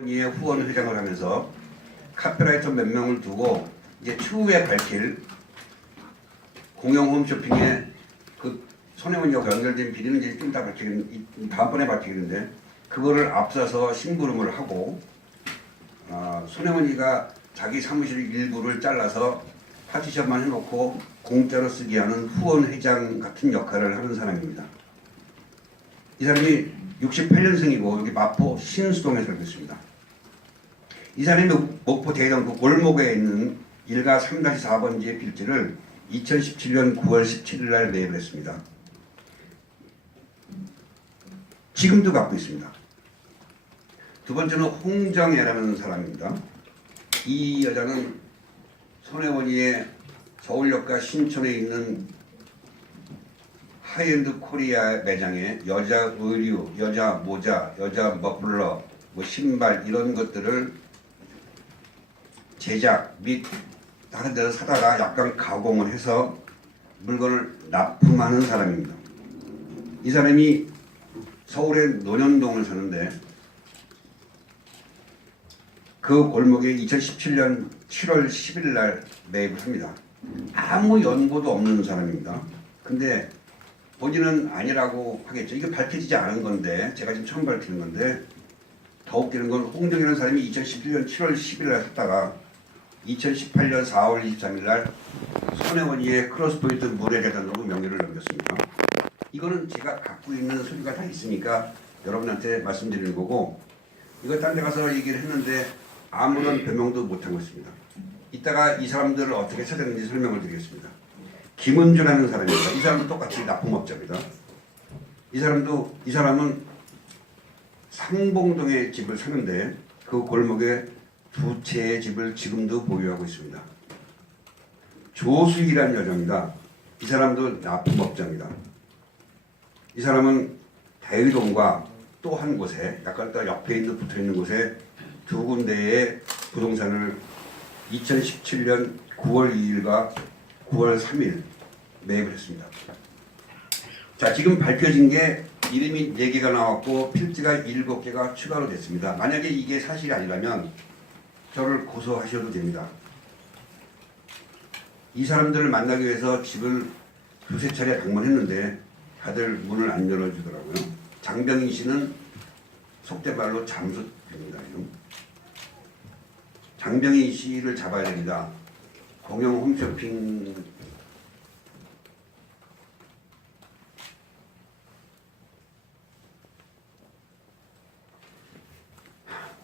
의 후원 회장을 하면서 카피라이터 몇 명을 두고 이제 추후에 밝힐 공영 홈쇼핑에 그 손혜원이하고 연결된 비리는 이제 좀 이따 다음번에 밝히겠는데, 그거를 앞서서 심부름을 하고 손혜원이가 자기 사무실 일부를 잘라서 파티션만 해놓고 공짜로 쓰게 하는 후원 회장 같은 역할을 하는 사람입니다. 이 사람이 68년생이고 여기 마포 신수동에 살고 있습니다. 이 사람이 목포 대동 그 골목에 있는 일가 3-4번지의 빌지를 2017년 9월 17일 날 매입을 했습니다. 지금도 갖고 있습니다. 두 번째는 홍정애라는 사람입니다. 이 여자는 손혜원이의 서울역과 신촌에 있는 하이엔드 코리아 매장에 여자 의류, 여자 모자, 여자 머플러, 신발 이런 것들을 제작 및 다른 데서 사다가 약간 가공을 해서 물건을 납품하는 사람입니다. 이 사람이 서울의 논현동을 사는데 그 골목에 2017년 7월 10일 날 매입을 합니다. 아무 연고도 없는 사람입니다. 근데 본인은 아니라고 하겠죠. 이게 밝혀지지 않은 건데, 제가 지금 처음 밝히는 건데, 더 웃기는 건 홍정이라는 사람이 2017년 7월 10일 날 샀다가 2018년 4월 23일 날 손혜원이의 크로스포인트 무례재단으로 명예를 넘겼습니다. 이거는 제가 갖고 있는 소리가 다 있으니까 여러분한테 말씀드리는 거고, 이거 딴 데 가서 얘기를 했는데 아무런 변명도 못한 것입니다. 이따가 이 사람들을 어떻게 찾았는지 설명을 드리겠습니다. 김은주라는 사람입니다. 이 사람도 똑같이 납품업자입니다. 이 사람은 상봉동에 집을 사는데 그 골목에 두 채의 집을 지금도 보유하고 있습니다. 조수희라는 여자입니다. 이 사람도 납품업자입니다. 이 사람은 대위동과 또 한 곳에, 약간 더 옆에 있는 붙어 있는 곳에 두 군데의 부동산을 2017년 9월 2일과 9월 3일 매입을 했습니다. 자, 지금 밝혀진 게 이름이 4개가 나왔고 필지가 7개가 추가로 됐습니다. 만약에 이게 사실이 아니라면 저를 고소하셔도 됩니다. 이 사람들을 만나기 위해서 집을 두세 차례 방문했는데 다들 문을 안 열어주더라고요. 장병인 씨는 속된 말로 잠수입니다. 장병인 씨를 잡아야 됩니다. 공영 홈쇼핑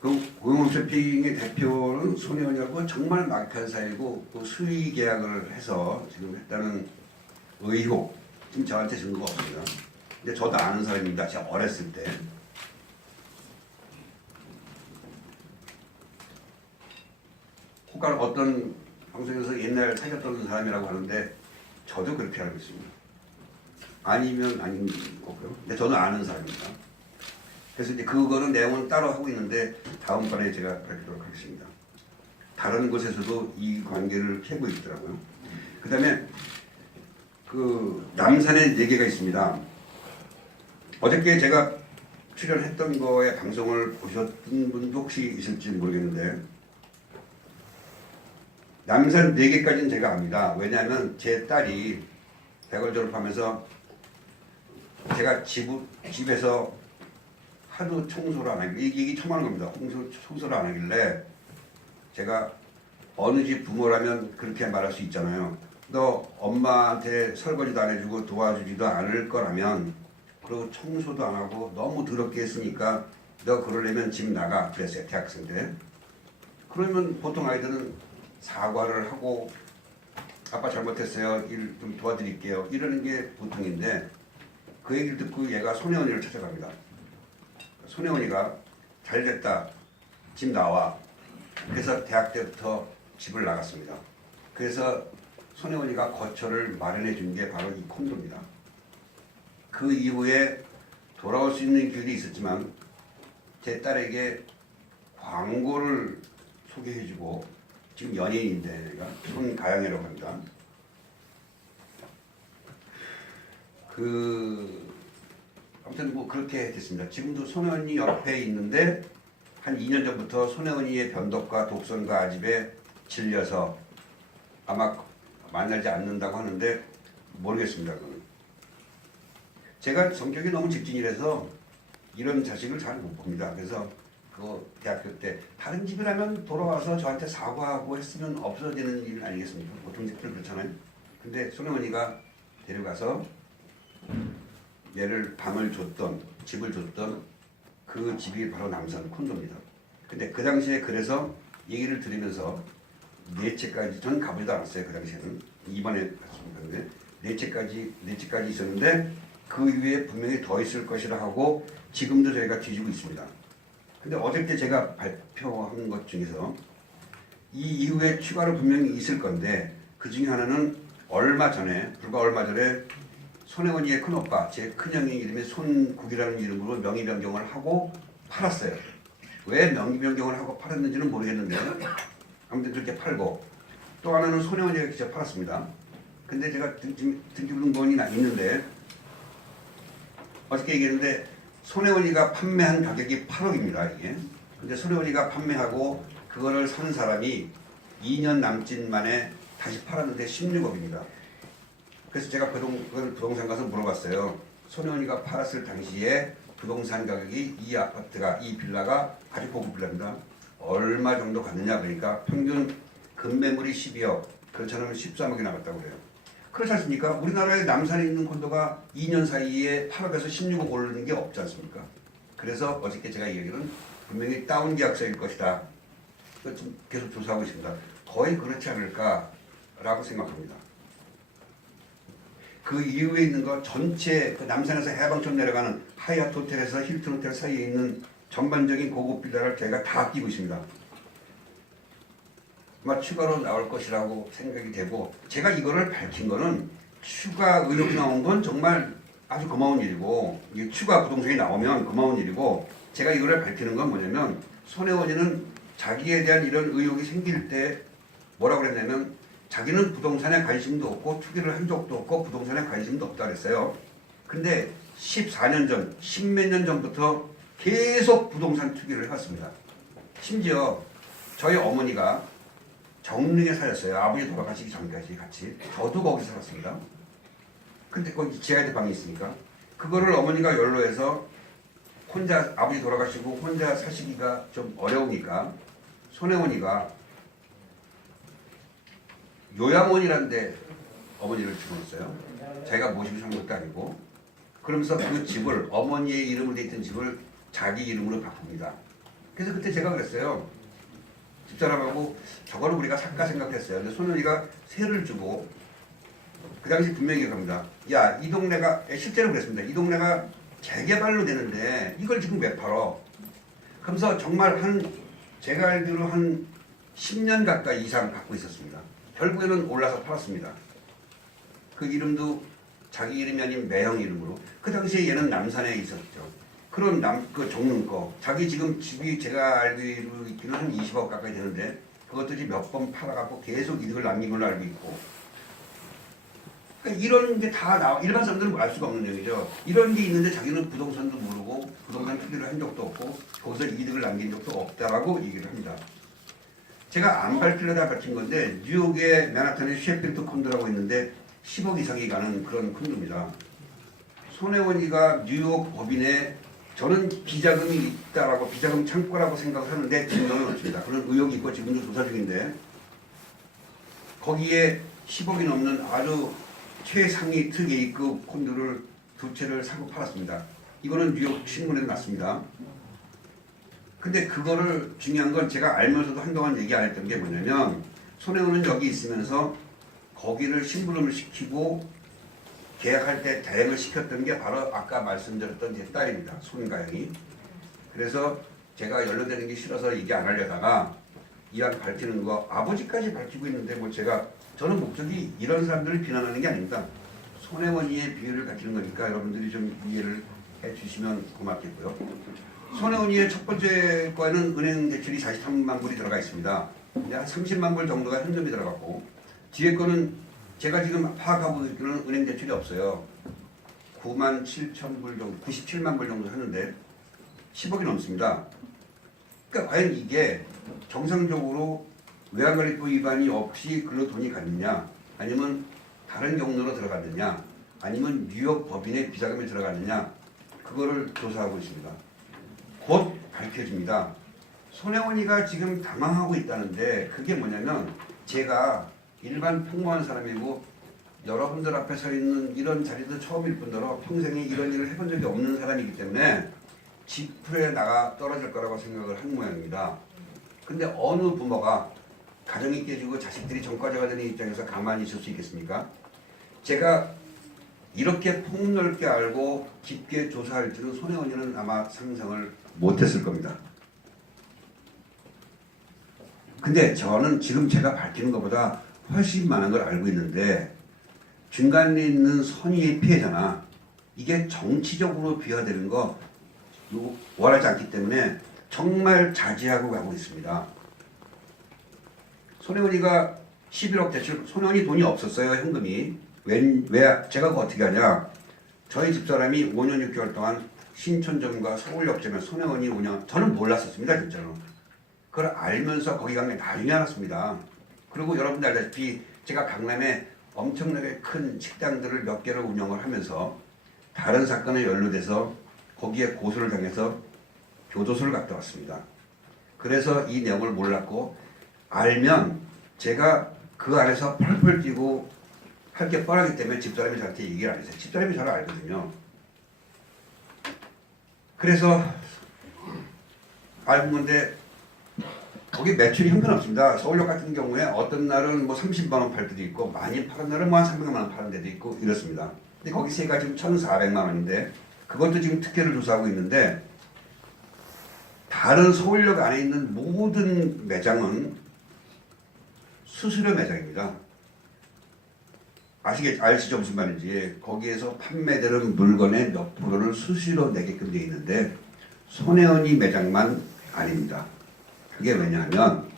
그 공영 홈쇼핑의 대표는 손혜원이라고 정말 막한 사이고 그 수의 계약을 해서 지금 했다는 의혹, 지금 저한테 증거가 없습니다. 근데 저도 아는 사람입니다. 제가 어렸을 때. 혹은 어떤 방송에서 옛날 사귀었던 사람이라고 하는데 저도 그렇게 알고 있습니다. 아니면 아닌 거고요. 근데 저는 아는 사람입니다. 그래서 이제 그거는 내용은 따로 하고 있는데 다음번에 제가 밝히도록 하겠습니다. 다른 곳에서도 이 관계를 캐고 있더라고요. 그 다음에 그 남산에 4개가 있습니다. 어저께 제가 출연했던 거에 방송을 보셨던 분도 혹시 있을지 모르겠는데 남산 4개까지는 제가 압니다. 왜냐하면 제 딸이 대걸 졸업하면서 제가 집에서 하도 청소를 안 하길래, 이 얘기 처음 하는 겁니다. 청소를 안 하길래 제가 어느 집 부모라면 그렇게 말할 수 있잖아요. 너 엄마한테 설거지도 안 해주고 도와주지도 않을 거라면, 그리고 청소도 안 하고 너무 더럽게 했으니까 너 그러려면 집 나가 그랬어요. 대학생 때. 그러면 보통 아이들은 사과를 하고 아빠 잘못했어요. 일 좀 도와드릴게요. 이러는 게 보통인데 그 얘기를 듣고 얘가 손혜원이를 찾아갑니다. 손혜원이가 잘됐다. 집 나와. 그래서 대학 때부터 집을 나갔습니다. 그래서 손혜원이가 거처를 마련해 준 게 바로 이 콘도입니다. 그 이후에 돌아올 수 있는 길이 있었지만 제 딸에게 광고를 소개해주고, 지금 연예인인데 내가 손가영이라고 합니다. 아무튼 뭐 그렇게 됐습니다. 지금도 손혜원이 옆에 있는데 한 2년 전부터 손혜원이의 변덕과 독선과 아집에 질려서 아마 만나지 않는다고 하는데 모르겠습니다. 그건. 제가 성격이 너무 직진이라서 이런 자식을 잘 못 봅니다. 그래서 그 대학교 때 다른 집이라면 돌아와서 저한테 사과하고 했으면 없어지는 일 아니겠습니까? 보통 집들 그렇잖아요. 근데 손혜원이가 데려가서 얘를 방을 줬던 집을 줬던 그 집이 바로 남산 콘도입니다. 근데 그 당시에 그래서 얘기를 들으면서 네 채까지 전 가보지도 않았어요. 그 당시에는 이번에 갔습니다. 근데 네 채까지 있었는데 그 위에 분명히 더 있을 것이라 하고 지금도 저희가 뒤지고 있습니다. 근데 어저께 제가 발표한 것 중에서 이 이후에 추가로 분명히 있을 건데 그 중에 하나는 불과 얼마 전에 손혜원이의 큰오빠, 제 큰형의 이름이 손국이라는 이름으로 명의 변경을 하고 팔았어요. 왜 명의 변경을 하고 팔았는지는 모르겠는데 아무튼 그렇게 팔고 또 하나는 손혜원이가 직접 팔았습니다. 근데 제가 등기부등본이 있는데 어저께 얘기했는데 손혜원이가 판매한 가격이 8억입니다. 이게. 근데 손혜원이가 판매하고 그거를 산 사람이 2년 남짓 만에 다시 팔았는데 16억입니다. 그래서 제가 부동산 가서 물어봤어요. 손혜원이가 팔았을 당시에 부동산 가격이 이 아파트가 이 빌라가 아주 고급 빌라입니다. 얼마 정도 갔느냐 그러니까 평균 금매물이 12억 그렇지 않으면 13억이 나갔다고 그래요. 그렇지 않습니까? 우리나라에 남산에 있는 콘도가 2년 사이에 8억에서 16억 오르는 게 없지 않습니까? 그래서 어저께 제가 얘기는 분명히 다운 계약서일 것이다. 좀 계속 조사하고 있습니다. 거의 그렇지 않을까라고 생각합니다. 그 이후에 있는 거 전체 그 남산에서 해방촌 내려가는 하얏트 호텔에서 힐튼 호텔 사이에 있는 전반적인 고급 빌라를 저희가 다 끼고 있습니다. 아마 추가로 나올 것이라고 생각이 되고 제가 이거를 밝힌 거는 추가 의혹이 나온 건 정말 아주 고마운 일이고 이게 추가 부동산이 나오면 고마운 일이고 제가 이거를 밝히는 건 뭐냐면 손혜원이는 자기에 대한 이런 의혹이 생길 때 뭐라고 그랬냐면 자기는 부동산에 관심도 없고 투기를 한 적도 없고 부동산에 관심도 없다 그랬어요. 근데 14년 전, 10몇 년 전부터 계속 부동산 투기를 해왔습니다. 심지어 저희 어머니가 정릉에 살았어요. 아버지 돌아가시기 전까지 같이. 저도 거기 살았습니다. 근데 거기 지하에 방이 있으니까. 그거를 어머니가 연로해서 혼자 아버지 돌아가시고 혼자 사시기가 좀 어려우니까 손혜원이가 요양원이라는 데 어머니를 집어넣었어요. 자기가 모시고 사는 것도 아니고. 그러면서 그 집을 어머니의 이름으로 돼 있던 집을 자기 이름으로 바꿉니다. 그래서 그때 제가 그랬어요. 집사람하고 저거를 우리가 살까 생각했어요. 근데 손혜원이가 세를 주고 그 당시 분명히 기억합니다. 야, 이 동네가 실제로 그랬습니다. 이 동네가 재개발로 되는데 이걸 지금 왜 팔어? 그러면서 정말 제가 알기로 한 10년 가까이 이상 갖고 있었습니다. 결국에는 올라서 팔았습니다. 그 이름도 자기 이름이 아닌 매형 이름으로. 그 당시에 얘는 남산에 있었죠. 그런 그 정릉 거. 자기 지금 집이 제가 알기로 있기는 한 20억 가까이 되는데 그것들이 몇 번 팔아갖고 계속 이득을 남긴 걸로 알고 있고. 그러니까 이런 게 다 일반 사람들은 알 수가 없는 얘기죠. 이런 게 있는데 자기는 부동산도 모르고 부동산 투기를 한 적도 없고 거기서 이득을 남긴 적도 없다라고 얘기를 합니다. 제가 안 밝히려다 밝힌 건데 뉴욕의 맨하탄에 셰필드 콘도라고 있는데 10억 이상이 가는 그런 콘도입니다. 손혜원이가 뉴욕 법인에 저는 비자금이 있다라고 비자금 창고라고 생각하는데 증명은 없습니다. 그런 의혹이 있고 지금도 조사 중인데 거기에 10억이 넘는 아주 최상위 특 A급 콘도를 2채를 사고 팔았습니다. 이거는 뉴욕 신문에 났습니다. 근데 그거를 중요한 건 제가 알면서도 한동안 얘기 안 했던 게 뭐냐면 손혜원은 여기 있으면서 거기를 심부름을 시키고 계약할 때 대행을 시켰던 게 바로 아까 말씀드렸던 제 딸입니다. 손가영이. 그래서 제가 연루되는 게 싫어서 얘기 안 하려다가 이왕 밝히는 거 아버지까지 밝히고 있는데 뭐 저는 목적이 이런 사람들을 비난하는 게 아닙니다. 손혜원이의 비밀을 밝히는 거니까 여러분들이 좀 이해를 해주시면 고맙겠고요. 손혜원이의 첫 번째 거에는 은행 대출이 43만 불이 들어가 있습니다. 근데 한 30만 불 정도가 현금이 들어갔고 뒤에 거는 제가 지금 파악하고 있기로는 은행 대출이 없어요. 9만 7천 불 정도, 97만 불 정도 하는데 10억이 넘습니다. 그러니까 과연 이게 정상적으로 외환관리법 위반이 없이 글로 돈이 갔느냐, 아니면 다른 경로로 들어갔느냐, 아니면 뉴욕 법인의 비자금이 들어갔느냐, 그거를 조사하고 있습니다. 곧 밝혀집니다. 손혜원이가 지금 당황하고 있다는데 그게 뭐냐면, 제가 일반 평범한 사람이고 여러분들 앞에 서 있는 이런 자리도 처음일 뿐더러 평생에 이런 일을 해본 적이 없는 사람이기 때문에 지풀에 나가 떨어질 거라고 생각을 한 모양입니다. 근데 어느 부모가 가정이 깨지고 자식들이 전과자가 되는 입장에서 가만히 있을 수 있겠습니까? 제가 이렇게 폭넓게 알고 깊게 조사할 줄은 손혜원이는 아마 상상을 못했을 겁니다. 근데 저는 지금 제가 밝히는 것보다 훨씬 많은 걸 알고 있는데, 중간에 있는 선의의 피해자나 이게 정치적으로 비화되는 거 원하지 않기 때문에 정말 자제하고 가고 있습니다. 손혜원이가 11억 대출, 손혜원이 돈이 없었어요, 현금이. 왜 제가 그거 어떻게 하냐? 저희 집사람이 5년 6개월 동안 신촌점과 서울역점에 손혜원이 운영, 저는 몰랐었습니다, 진짜로. 그걸 알면서 거기 간 게 나중에 알았습니다. 그리고 여러분들 알다시피 제가 강남에 엄청나게 큰 식당들을 몇 개를 운영을 하면서 다른 사건에 연루돼서 거기에 고소를 당해서 교도소를 갔다 왔습니다. 그래서 이 내용을 몰랐고, 알면 제가 그 안에서 펄펄 뛰고 할 게 뻔하기 때문에 집사람이 저한테 얘기를 안 했어요. 집사람이 저를 알거든요. 그래서 알고 있는데 거기 매출이 형편없습니다. 서울역 같은 경우에 어떤 날은 뭐 30만 원 팔 때도 있고, 많이 파는 날은 뭐 한 300만 원 파는 데도 있고 이렇습니다. 근데 거기 세가 지금 1,400만 원인데 그것도 지금 특혜를 조사하고 있는데, 다른 서울역 안에 있는 모든 매장은 수수료 매장입니다. 아시죠 무슨 말인지. 거기에서 판매되는 물건의 몇 프로를 수수료 내게끔 되어 있는데 손혜원이 매장만 아닙니다. 그게 왜냐하면